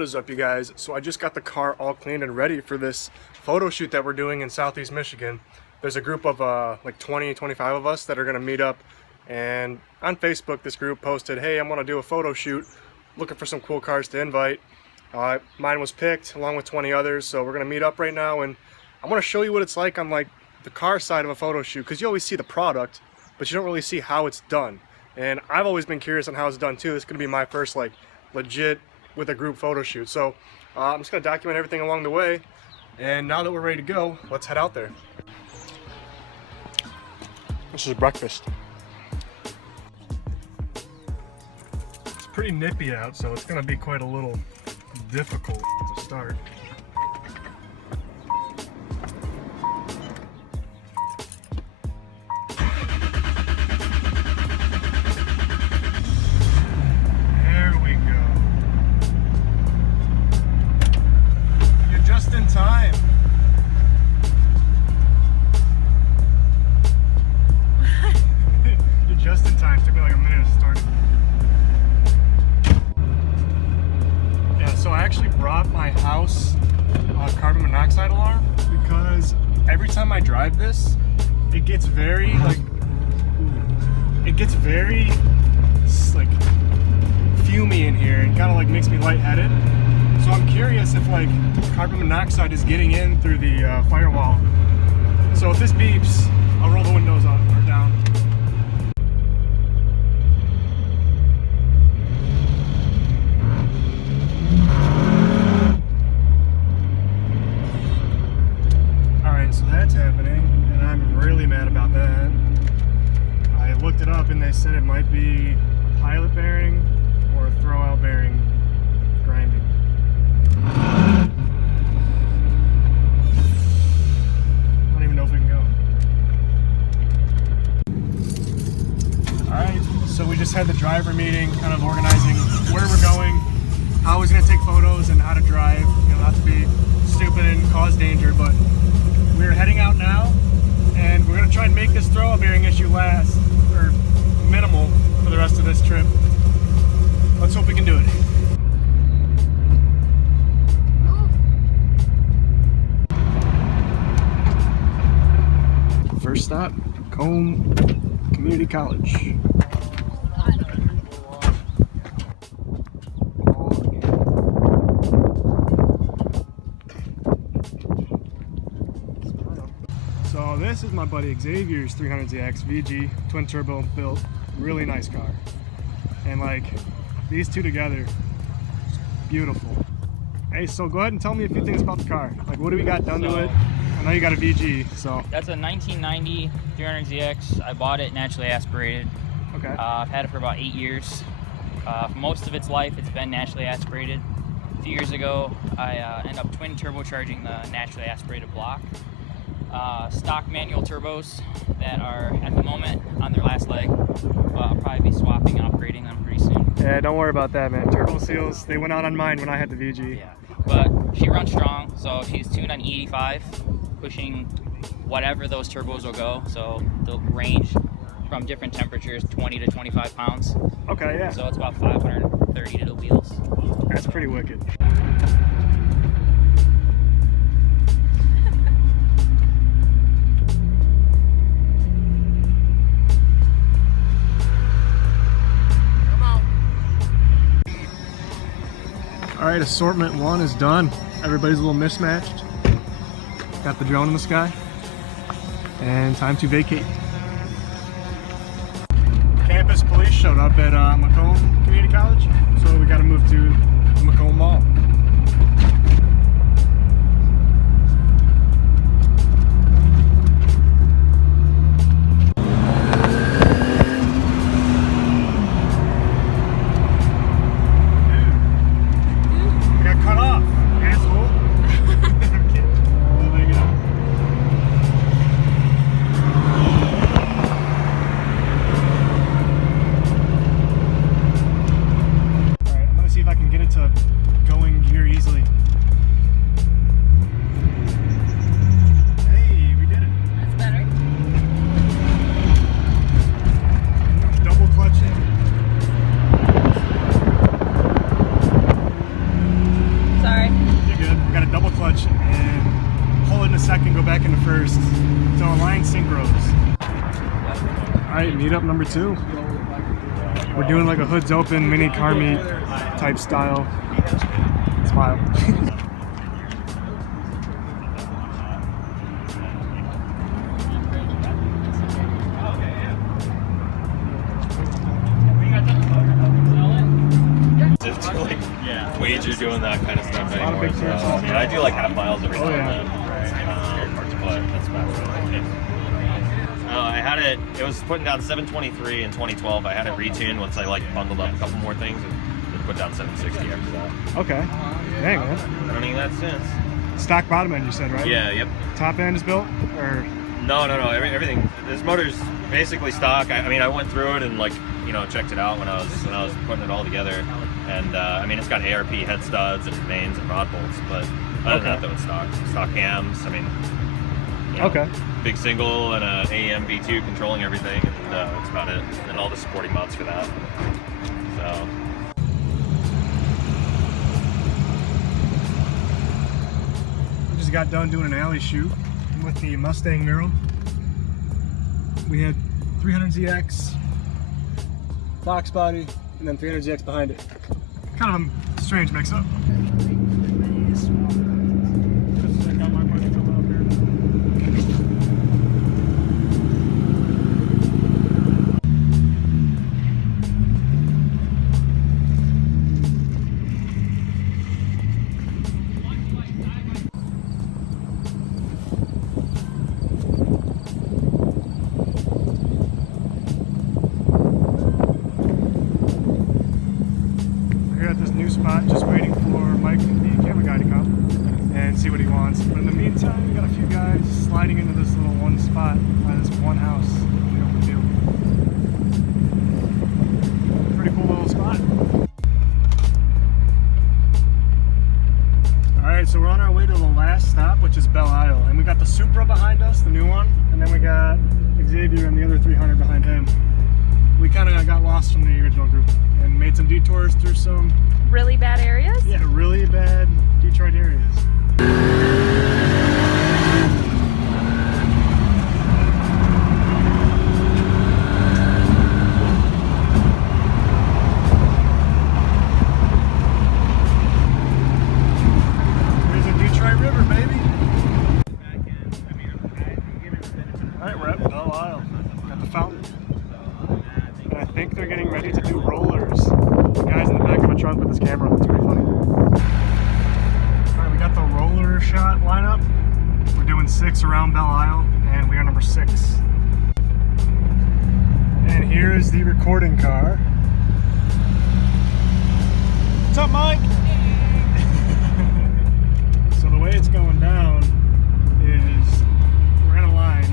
What is up, you guys? So I just got the car all cleaned and ready for this photo shoot that we're doing in Southeast Michigan. There's a group of like 20, 25 of us that are gonna meet up, and on Facebook this group posted, hey, I'm gonna do a photo shoot, looking for some cool cars to invite. Mine was picked along with 20 others, so we're gonna meet up right now, and I want to show you what it's like on like the car side of a photo shoot, because you always see the product, but you don't really see how it's done. And I've always been curious on how it's done too. This is gonna be my first like legit with a group photo shoot. So I'm just gonna document everything along the way. And now that we're ready to go, let's head out there. This is breakfast. It's pretty nippy out, so it's gonna be quite a little difficult to start. Time. You're just in time. Took me like a minute to start. Yeah, so I actually brought my house carbon monoxide alarm, because every time I drive this, it gets very like fumey in here, and kind of like makes me lightheaded. So I'm curious if like carbon monoxide is getting in through the firewall. So if this beeps, I'll roll the windows up or down. Alright, so that's happening, and I'm really mad about that. I looked it up and they said it might be a pilot bearing or a throwout bearing grinding. I don't even know if we can go. Alright, so we just had the driver meeting, kind of organizing where we're going, how we're going to take photos, and how to drive. You know, not to be stupid and cause danger, but we're heading out now, and we're going to try and make this throwout bearing issue last, or minimal, for the rest of this trip. Let's hope we can do it. First stop, Macomb Community College. So this is my buddy Xavier's 300ZX VG, twin turbo built, really nice car. And like, these two together, it's beautiful. Hey, so go ahead and tell me a few things about the car. Like, what do we got done to it? I know you got a VG, so. That's a 1990 300ZX. I bought it naturally aspirated. Okay. I've had it for about 8 years. For most of its life, it's been naturally aspirated. A few years ago, I ended up twin turbocharging the naturally aspirated block. Stock manual turbos that are, at the moment, on their last leg. I'll probably be swapping and upgrading them pretty soon. Yeah, don't worry about that, man. Turbo seals, they went out on mine when I had the VG. Yeah, but she runs strong, so she's tuned on E85. Pushing whatever those turbos will go, so they'll range from different temperatures, 20 to 25 pounds. Okay, yeah. So it's about 530 to the wheels. That's pretty wicked. Come on. All right, assortment 1 is done. Everybody's a little mismatched. Got the drone in the sky, and time to vacate. Campus police showed up at Macomb Community College, so we got to move to the Macomb Mall. Dude, I got cut off, asshole. to going first. So line synchros. Alright, meetup number 2. We're doing like a hoods open mini car meet type style. Smile. Wager doing that kind of stuff anymore. So, I do like half miles every time. But that's about it. I had it was putting down 723 in 2012. I had it retuned once I like bundled up a couple more things and put down 760 after that. Okay. Dang, man. Running that since. Stock bottom end, you said, right? Yeah, yep. Top end is built? Or No. Everything. This motor's basically stock. I mean, I went through it and like, you know, checked it out when I was putting it all together. And I mean, it's got ARP head studs and vanes and rod bolts, but other than that, though, it's stock cams. I mean, you know, big single and a AEM V2 controlling everything, and that's about it. And all the supporting mods for that. So. We just got done doing an alley shoot with the Mustang mural. We had 300ZX, Fox body, and then 300ZX behind it. Kind of a strange mix-up. Spot, just waiting for Mike, the camera guy, to come and see what he wants. But in the meantime, we got a few guys sliding into this little one spot by this one house in the open field. Pretty cool little spot. Alright, so we're on our way to the last stop, which is Belle Isle. And we got the Supra behind us, the new one, and then we got Xavier and the other 300 behind him. We kind of got lost from the original group and made some detours through some really bad areas? Yeah, really bad Detroit areas. There's a Detroit River, baby. Alright, we're at Belle Isle. Got the fountain. And I think they're getting ready to do rollers. The guy's in the back of a trunk with his camera. That's pretty funny. Alright, we got the roller shot lineup. We're doing 6 around Belle Isle, and we are number 6. And here is the recording car. What's up, Mike? So the way it's going down is we're in a line.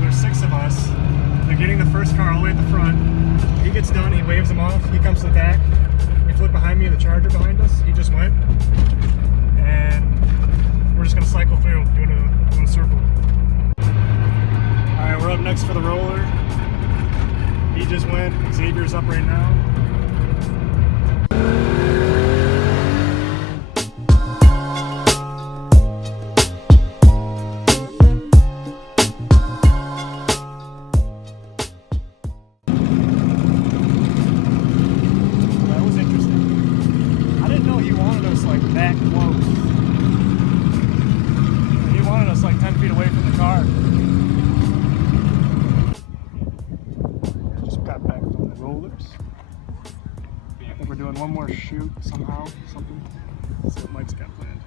There's 6 of us. They're getting the first car all the way at the front. He gets done, he waves them off, he comes to the back. We flip behind me, the Charger behind us, he just went. And we're just gonna cycle through, doing a circle. Alright, we're up next for the roller. He just went, Xavier's up right now. That close. He wanted us like 10 feet away from the car. Just got back from the rollers. I think we're doing one more shoot somehow, something. Let's see what Mike's got planned.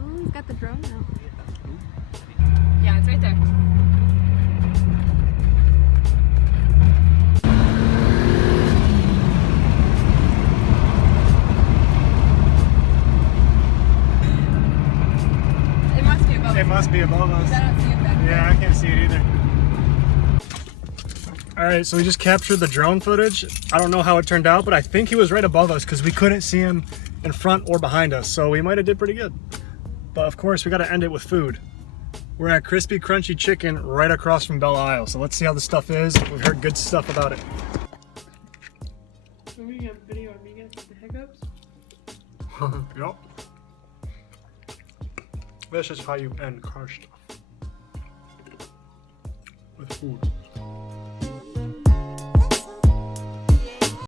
Oh, he's got the drone now. Yeah, it's right there. It must be above us. Yeah, I can't see it either. Alright, so we just captured the drone footage. I don't know how it turned out, but I think he was right above us because we couldn't see him in front or behind us, so we might have did pretty good. But of course, we got to end it with food. We're at Crispy Crunchy Chicken right across from Belle Isle, so let's see how the stuff is. We've heard good stuff about it. Are we gonna video of me getting the hiccups? Yep. That's just how you end car stuff. With food.